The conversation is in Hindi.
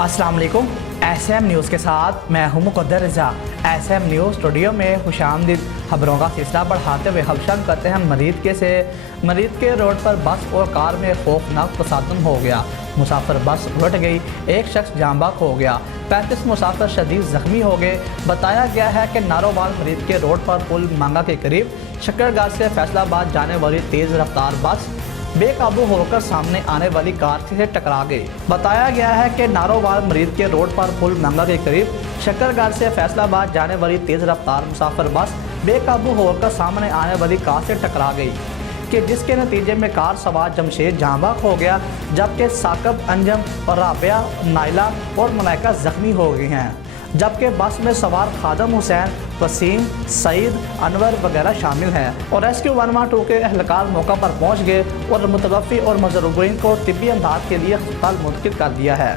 अस्सलाम वालेकुम। SM न्यूज़ के साथ मैं हूं मुक़द्दर रज़ा। SM न्यूज़ स्टूडियो में खुशामदीद। खबरों का सिलसिला बढ़ाते हुए खबशान करते हैं मरीद के रोड पर बस और कार में खौफनाक तसादम हो गया। मुसाफिर बस उलट गई, एक शख्स जाँ बहक हो गया, 35 मुसाफिर शदीद जख्मी हो गए। बताया गया है कि नारोवाल मरीद के रोड पर पुल मांगा के करीब शक्करगढ़ से फैसलाबाद जाने वाली तेज़ रफ्तार बस बेकाबू होकर सामने आने वाली कार से टकरा गई। बताया गया है कि नारोवाल मरीद के रोड पर पुल मांगा के करीब शक्करगढ़ से फैसलाबाद जाने वाली तेज़ रफ्तार मुसाफिर बस बेकाबू होकर सामने आने वाली कार से टकरा गई कि जिसके नतीजे में कार सवार जमशेद जाँ बहक हो गया, जबकि साकब, अंजम और राबिया, नाइला और मलाइका जख्मी हो गई हैं। जबकि बस में सवार खादम हुसैन, वसीम, सईद, अनवर वगैरह शामिल हैं। और रेस्क्यू 112 के एहलकार मौका पर पहुंच गए और मुतवफ़ी और मजरूबीन को तिब्बी इमदाद के लिए अस्पताल मुंतकिल कर दिया है।